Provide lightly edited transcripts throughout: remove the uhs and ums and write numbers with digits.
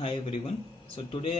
Hi everyone. So today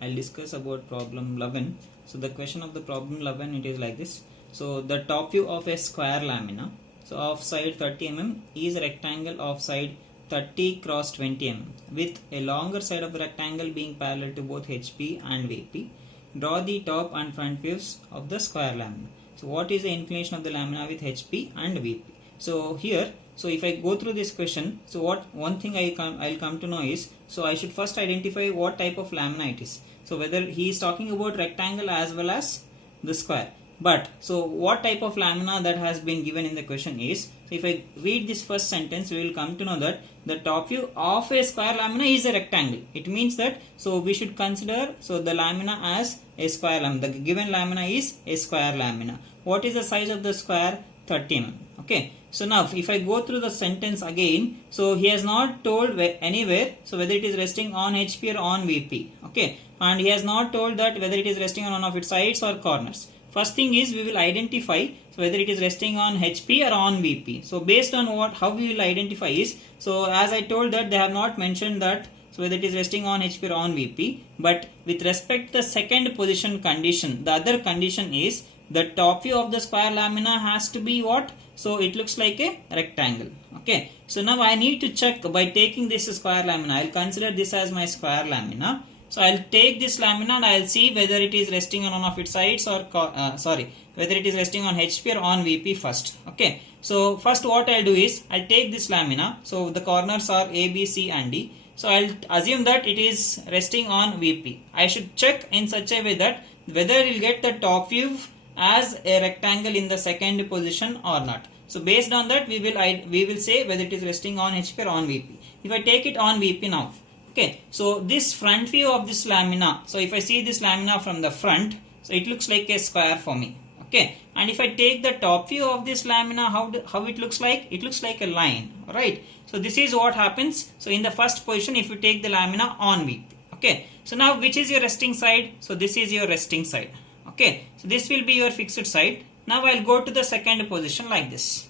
I'll discuss about problem 11. So the question of the problem 11, it is like this. So the top view of a square lamina, so of side 30 mm is a rectangle of side 30 cross 20 mm with a longer side of the rectangle being parallel to both HP and VP. Draw the top and front views of the square lamina. So what is the inclination of the lamina with HP and VP? So here, so if I go through this question, so what one thing I'll come to know is, so I should first identify what type of lamina it is. So whether he is talking about rectangle as well as the square. But so what type of lamina that has been given in the question is, so if I read this first sentence, we will come to know that the top view of a square lamina is a rectangle. It means that, so we should consider, so the lamina as a square lamina. The given lamina is a square lamina. What is the size of the square? 30 mm. Okay. So now if I go through the sentence again, so he has not told anywhere, so whether it is resting on HP or on VP. Okay. And he has not told that whether it is resting on one of its sides or corners. First thing is we will identify, so whether it is resting on HP or on VP. So based on how we will identify is, so as I told that they have not mentioned that, so whether it is resting on HP or on VP, but with respect to the second position condition, the other condition is the top view of the square lamina has to be what? So it looks like a rectangle. Okay. So now I need to check by taking this square lamina. I'll consider this as my square lamina. So I'll take this lamina and I'll see whether it is resting on one of its sides or whether it is resting on HP or on VP first. Okay. So first what I'll do is I'll take this lamina. So the corners are A, B, C and D. So I'll assume that it is resting on VP. I should check in such a way that whether you'll get the top view as a rectangle in the second position or not. So based on that we will say whether it is resting on HP or on VP. If I take it on VP now, okay, so this front view of this lamina, so if I see this lamina from the front, so it looks like a square for me. Okay, and if I take the top view of this lamina, how it looks like? It looks like a line, right? So this is what happens. So in the first position, if you take the lamina on VP, okay. So now which is your resting side? So this is your resting side. Okay, so this will be your fixed side. Now I'll go to the second position like this.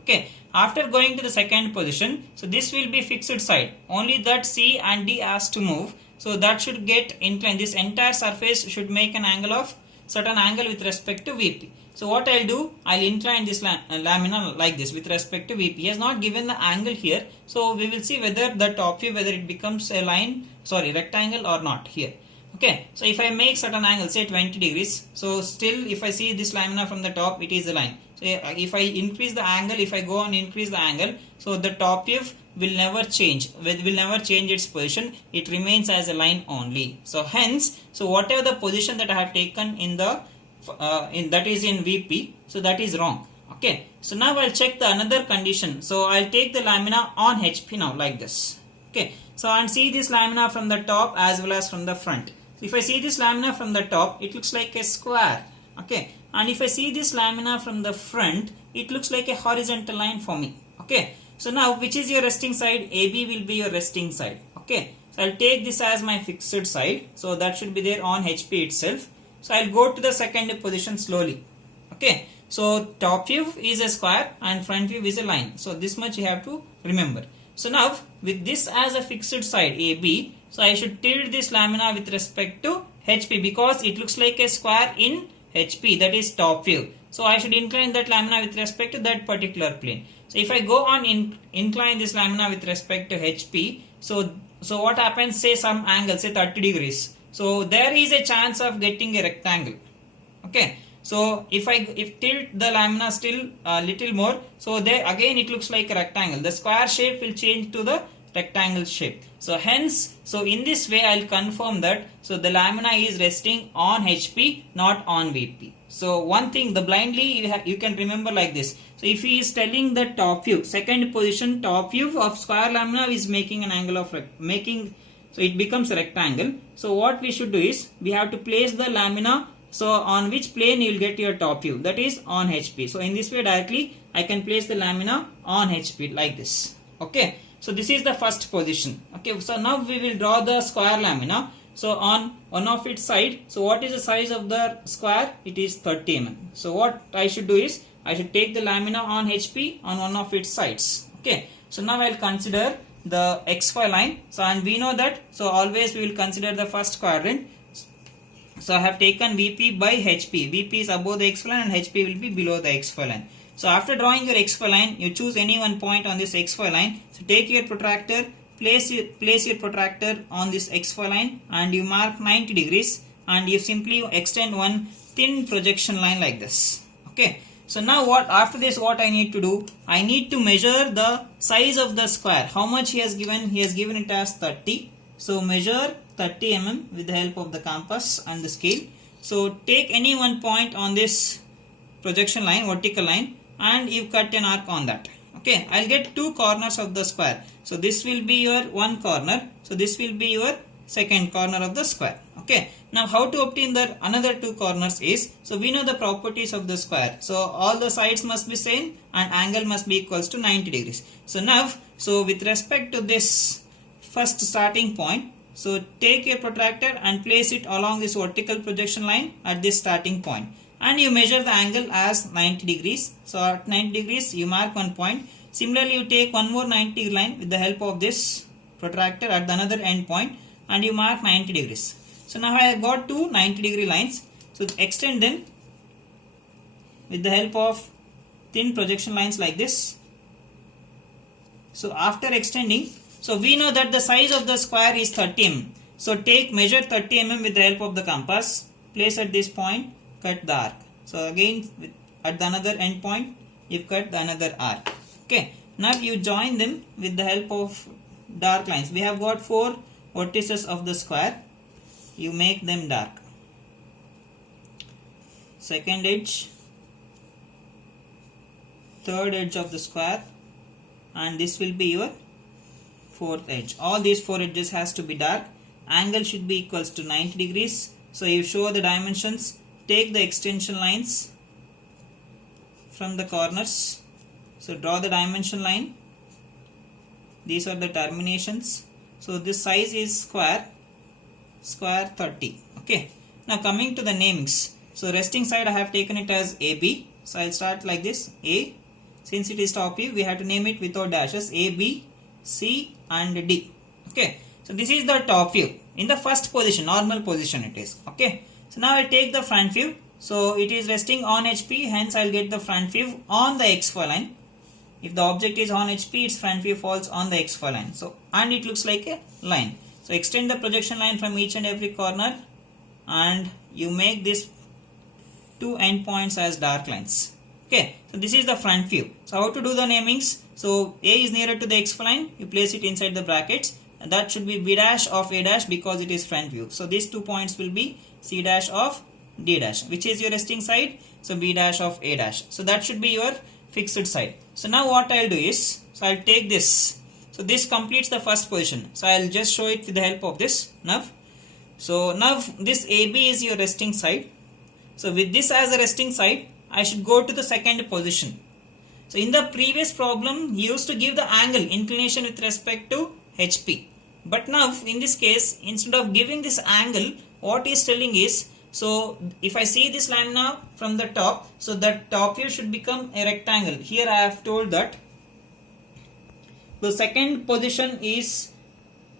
Okay, after going to the second position, so this will be fixed side. Only that C and D has to move. So that should get inclined. This entire surface should make an angle of certain angle with respect to VP. So what I'll do, I'll incline this lamina like this with respect to VP. He has not given the angle here. So we will see whether the top view, whether it becomes a rectangle or not here. Okay, so if I make certain angle, say 20 degrees, so still if I see this lamina from the top, it is a line. So if I increase the angle, if I go and increase the angle, so the top view will never change, will never change its position. It remains as a line only. So hence, so whatever the position that I have taken in the that is in VP, so that is wrong. Okay, so now I'll check the another condition. So I'll take the lamina on HP now like this. Okay, so and see this lamina from the top as well as from the front. So if I see this lamina from the top, it looks like a square. Okay, and if I see this lamina from the front, it looks like a horizontal line for me. Okay, so now which is your resting side? AB will be your resting side. Okay, so I'll take this as my fixed side. So that should be there on HP itself. So I'll go to the second position slowly. Okay, so top view is a square and front view is a line. So this much you have to remember. So now with this as a fixed side AB, so I should tilt this lamina with respect to HP because it looks like a square in HP, that is top view. So I should incline that lamina with respect to that particular plane. So if I go on incline this lamina with respect to HP, so what happens, say some angle, say 30 degrees. So there is a chance of getting a rectangle. Okay. So if tilt the lamina still a little more, so there again it looks like a rectangle. The square shape will change to the rectangle shape. So hence, so in this way I'll confirm that, so the lamina is resting on HP, not on VP. So one thing, the blindly you can remember like this. So if he is telling the top view, second position top view of square lamina is making an angle of so it becomes a rectangle. So what we should do is we have to place the lamina. So on which plane you will get your top view, that is on HP. So in this way directly I can place the lamina on HP like this. Okay. So this is the first position. Okay. So now we will draw the square lamina. So on one of its side, so what is the size of the square? It is 30 mm. So what I should do is I should take the lamina on HP on one of its sides. Okay. So now I will consider the XY line. So and we know that, so always we will consider the first quadrant. So I have taken VP by HP. VP is above the XY line and HP will be below the XY line. So after drawing your XY line, you choose any one point on this XY line. So take your protractor, place your protractor on this XY line and you mark 90 degrees and you simply extend one thin projection line like this. Okay. So now what, after this what I need to do? I need to measure the size of the square. How much he has given? He has given it as 30. So measure 30 mm with the help of the compass and the scale. So take any one point on this projection line, vertical line, and you cut an arc on that. Okay, I'll get two corners of the square. So this will be your one corner. So this will be your second corner of the square. Okay, now how to obtain the another two corners is, so we know the properties of the square. So all the sides must be same and angle must be equals to 90 degrees. So now, so with respect to this first starting point, so take your protractor and place it along this vertical projection line at this starting point and you measure the angle as 90 degrees. So at 90 degrees you mark one point. Similarly you take one more 90 degree line with the help of this protractor at the another end point and you mark 90 degrees. So now I have got two 90 degree lines. So extend them with the help of thin projection lines like this. So after extending, so we know that the size of the square is 30 mm. So measure 30 mm with the help of the compass, place at this point, cut the arc. So again at the another end point you cut the another arc. Okay, now you join them with the help of dark lines. We have got four vertices of the square. You make them dark. Second edge, third edge of the square, and this will be your fourth edge. All these four edges has to be dark. Angle should be equals to 90 degrees. So you show the dimensions. Take the extension lines from the corners. So draw the dimension line. These are the terminations. So this size is square 30. Okay. Now coming to the namings. So resting side I have taken it as AB. So I'll start like this. A. Since it is top view, we have to name it without dashes. A, B, C and D. Okay. So this is the top view. In the first position, normal position it is. Okay. So now I'll take the front view. So it is resting on HP, hence I'll get the front view on the XY line. If the object is on HP, its front view falls on the XY line. So, and it looks like a line. So extend the projection line from each and every corner and you make this two endpoints as dark lines. Okay, so this is the front view. So how to do the namings? So A is nearer to the XY line, you place it inside the brackets. And that should be B dash of A dash because it is front view. So these 2 points will be C dash of D dash, which is your resting side. So B dash of A dash. So that should be your fixed side. So now what I'll do is, so I'll take this. So this completes the first position. So I'll just show it with the help of this nav. So now this AB is your resting side. So with this as a resting side, I should go to the second position. So in the previous problem, he used to give the angle, inclination with respect to HP. But now in this case, instead of giving this angle, what he is telling is, so if I see this lamina from the top, so that top view should become a rectangle. Here I have told that the second position is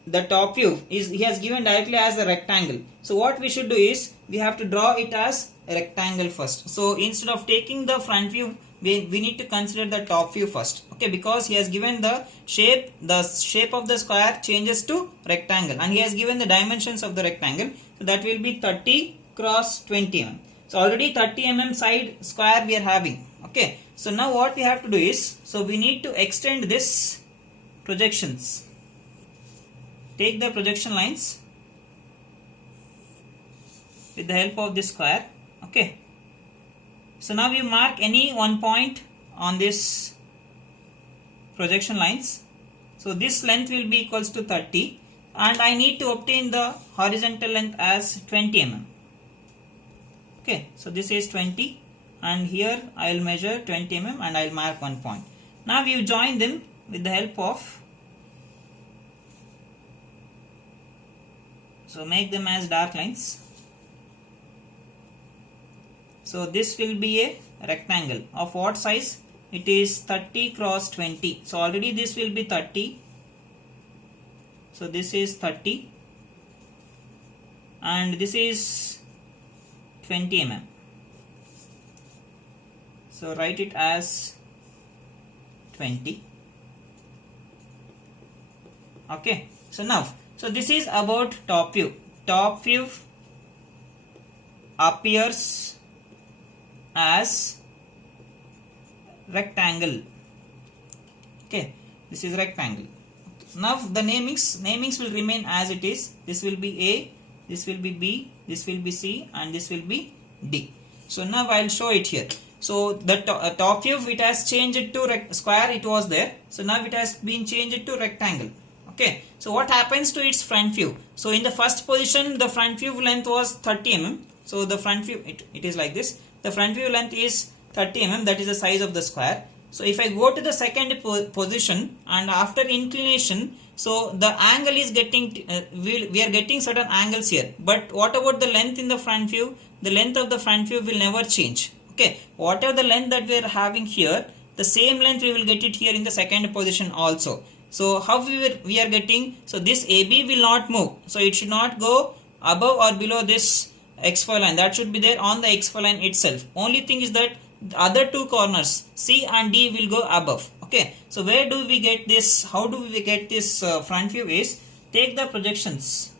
the top view is he has given directly as a rectangle. So what we should do is we have to draw it as a rectangle first. So instead of taking the front view, we need to consider the top view first. Okay, because he has given the shape of the square changes to rectangle and he has given the dimensions of the rectangle. So that will be 30 cross 20 mm. So already 30 mm side square we are having. Okay, so now what we have to do is, so we need to extend this projections. Take the projection lines with the help of this square. Okay, so now we mark any one point on this projection lines. So this length will be equals to 30 and I need to obtain the horizontal length as 20 mm. Okay, so this is 20 and here I will measure 20 mm and I will mark one point. Now we join them with the help of, so make them as dark lines. So this will be a rectangle of what size? It is 30 cross 20. So already this will be 30 So this is 30 and this is 20 mm. So write it as 20. Okay. So now, so this is about top view. Top view appears as rectangle. Okay, this is rectangle. Now the namings will remain as it is. This will be A, this will be B, this will be C, and this will be D. So now I will show it here. So the top view, it has changed to square, it was there. So now it has been changed to rectangle. Okay, so what happens to its front view? So in the first position, the front view length was 30 mm. So the front view, it is like this. The front view length is 30 mm, that is the size of the square. So if I go to the second position and after inclination, so the angle is getting, we are getting certain angles here. But what about the length in the front view? The length of the front view will never change. Okay, whatever the length that we are having here, the same length we will get it here in the second position also. So how we are getting, so this AB will not move. So it should not go above or below this XY line. That should be there on the XY line itself. Only thing is that the other two corners C and D will go above. Okay, so where do we get this? How do we get this front view is, take the projections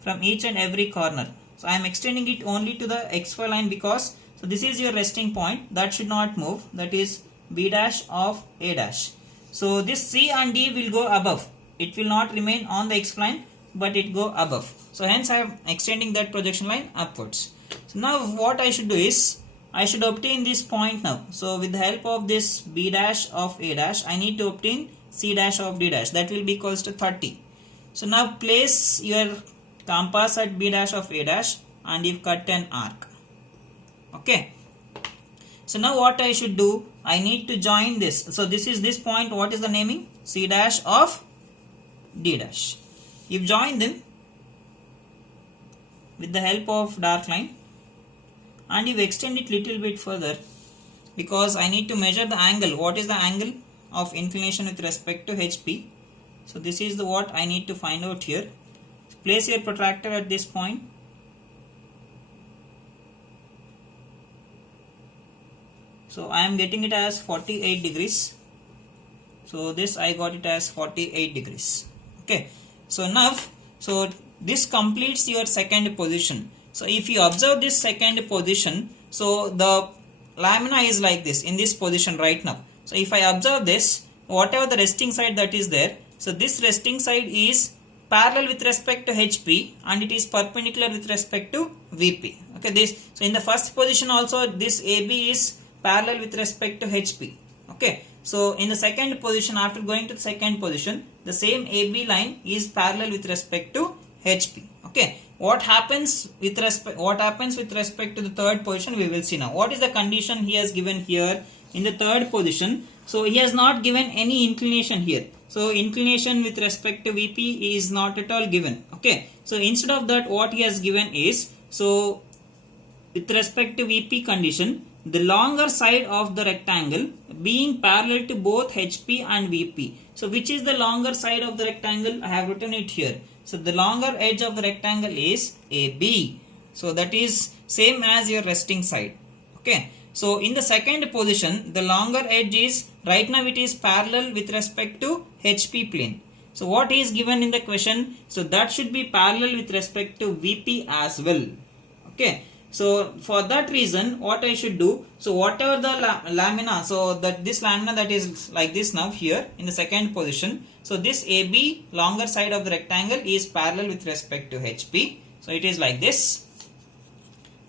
from each and every corner. So I am extending it only to the XY line because, so this is your resting point, that should not move, that is B dash of A dash. So this C and D will go above. It will not remain on the X line, but it go above. So hence I am extending that projection line upwards. So now what I should do is, I should obtain this point now. So with the help of this B dash of A dash, I need to obtain C dash of D dash. That will be equals to 30. So now place your compass at B dash of A dash and you cut an arc. Okay. So now what I should do, I need to join this. So this is this point, what is the naming? C dash of D dash. You join them with the help of dark line and you extend it little bit further because I need to measure the angle. What is the angle of inclination with respect to HP? So this is the what I need to find out here. Place your protractor at this point. So I am getting it as 48 degrees. So this I got it as 48 degrees. Okay. So now, so this completes your second position. So if you observe this second position, so the lamina is like this in this position right now. So if I observe this, whatever the resting side that is there, so this resting side is parallel with respect to HP and it is perpendicular with respect to VP. Okay, this, so in the first position also this AB is parallel with respect to HP. Okay, so in the second position, after going to the second position, the same AB line is parallel with respect to HP. Okay, what happens with respect to the third position, we will see now. What is the condition he has given here in the third position? So he has not given any inclination here. So inclination with respect to VP is not at all given. Okay, so instead of that, what he has given is, so with respect to VP condition, the longer side of the rectangle being parallel to both HP and VP. So which is the longer side of the rectangle? I have written it here. So the longer edge of the rectangle is AB. So that is same as your resting side. Okay. So in the second position, the longer edge is, right now it is parallel with respect to HP plane. So what is given in the question? So that should be parallel with respect to VP as well. Okay. So for that reason, what I should do, so whatever the lamina, so that this lamina that is like this now here in the second position, so this AB longer side of the rectangle is parallel with respect to HP. So it is like this.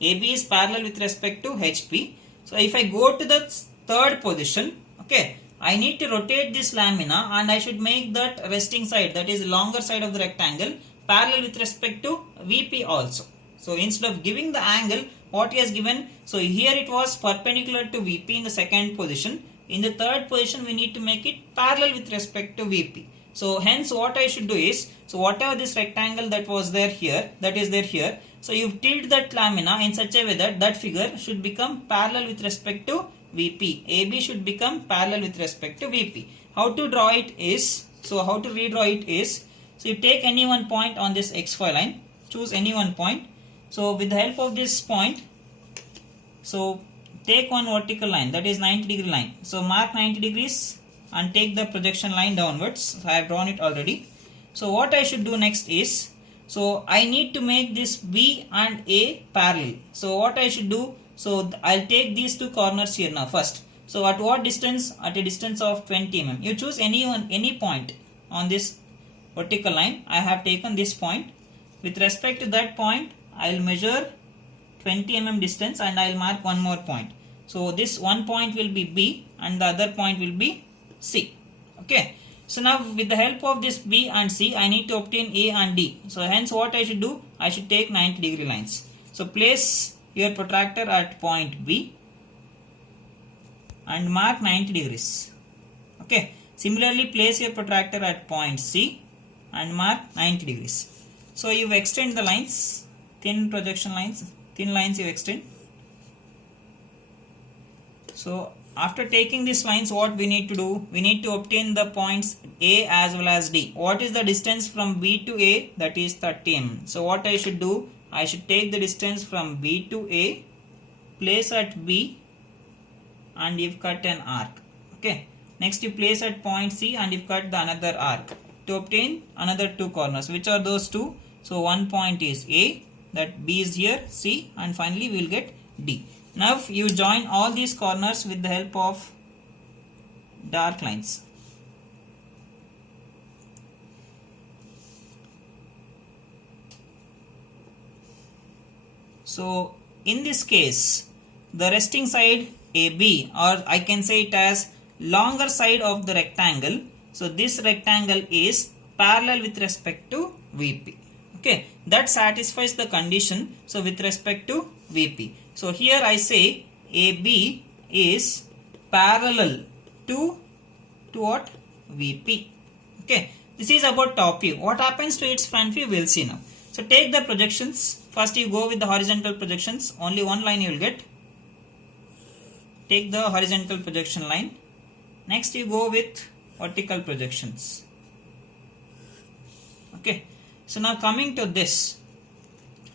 AB is parallel with respect to HP. So if I go to the third position, okay, I need to rotate this lamina and I should make that resting side, that is the longer side of the rectangle, parallel with respect to VP also. So instead of giving the angle, what he has given, so here it was perpendicular to VP in the second position. In the third position, we need to make it parallel with respect to VP. So hence what I should do is, so whatever this rectangle that was there here, that is there here, so you tilt that lamina in such a way that that figure should become parallel with respect to VP. AB should become parallel with respect to VP. How to draw it is, so how to redraw it is, So you take any one point on this xy line, choose any one point. So with the help of this point, so take one vertical line, that is 90 degree line. So mark 90 degrees and take the projection line downwards. So I have drawn it already. So what I should do next is, so I need to make this B and A parallel. So what I should do, so I'll take these two corners here now first. So at what distance? At a distance of 20 mm. You choose any point on this vertical line. I have taken this point. With respect to that point, I'll measure 20 mm distance and I'll mark one more point. So this one point will be B and the other point will be C. Okay. So now with the help of this B and C, I need to obtain A and D. So hence what I should do? I should take 90 degree lines. So place your protractor at point B and mark 90 degrees. Okay. Similarly, place your protractor at point C and mark 90 degrees. So you extend the lines, thin projection lines, thin lines you extend. So after taking these lines, what we need to do? We need to obtain the points A as well as D. What is the distance from B to A? That is 30 mm. So what I should do? I should take the distance from B to A, place at B and you've cut an arc. Okay. Next you place at point C and you've cut the another arc to obtain another two corners. Which are those two? So one point is A, that B is here, C, and finally we will get D. Now you join all these corners with the help of dark lines. So in this case, the resting side AB, or I can say it as longer side of the rectangle. So this rectangle is parallel with respect to VP. Okay, that satisfies the condition. So with respect to VP. So here I say AB is parallel to what? VP. Okay, this is about top view. What happens to its front view? We'll see now. So take the projections. First you go with the horizontal projections. Only one line you will get. Take the horizontal projection line. Next you go with vertical projections. Okay. So now coming to this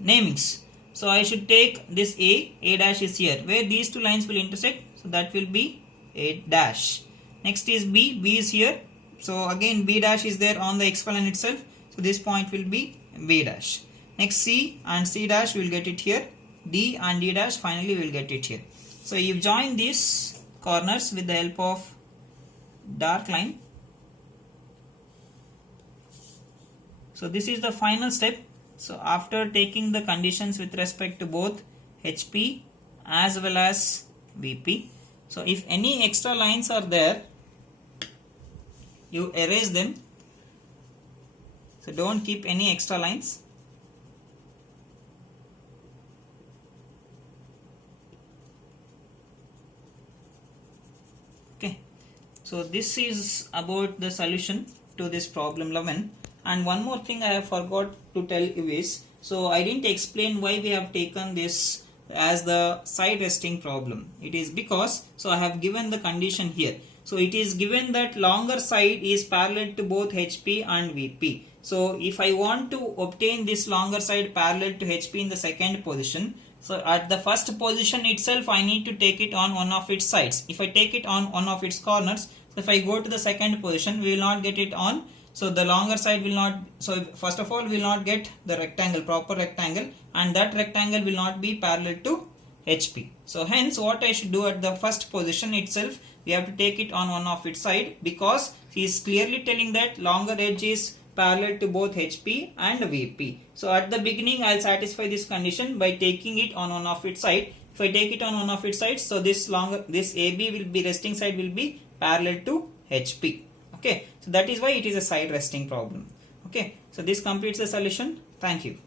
namings. So I should take this A dash is here. Where these two lines will intersect, so that will be A dash. Next is B is here. So again B dash is there on the x line itself. So this point will be B dash. Next C and C dash we will get it here. D and D dash finally we will get it here. So you join these corners with the help of dark line. So this is the final step. So after taking the conditions with respect to both HP as well as VP. So if any extra lines are there, you erase them. So don't keep any extra lines. Okay. So this is about the solution to this problem 11. And one more thing I have forgot to tell you is, so I didn't explain why we have taken this as the side resting problem. It is because, so I have given the condition here. So it is given that longer side is parallel to both HP and VP. So if I want to obtain this longer side parallel to HP in the second position, so at the first position itself I need to take it on one of its sides. If I take it on one of its corners, so if I go to the second position, we will not get it on. So the longer side will not, so first of all we will not get the rectangle, proper rectangle, and that rectangle will not be parallel to HP. So hence what I should do at the first position itself, we have to take it on one of its side, because he is clearly telling that longer edge is parallel to both HP and VP. So at the beginning I will satisfy this condition by taking it on one of its side. If I take it on one of its sides, so this AB will be, resting side will be parallel to HP. Okay, so that is why it is a side resting problem. Okay, so this completes the solution. Thank you.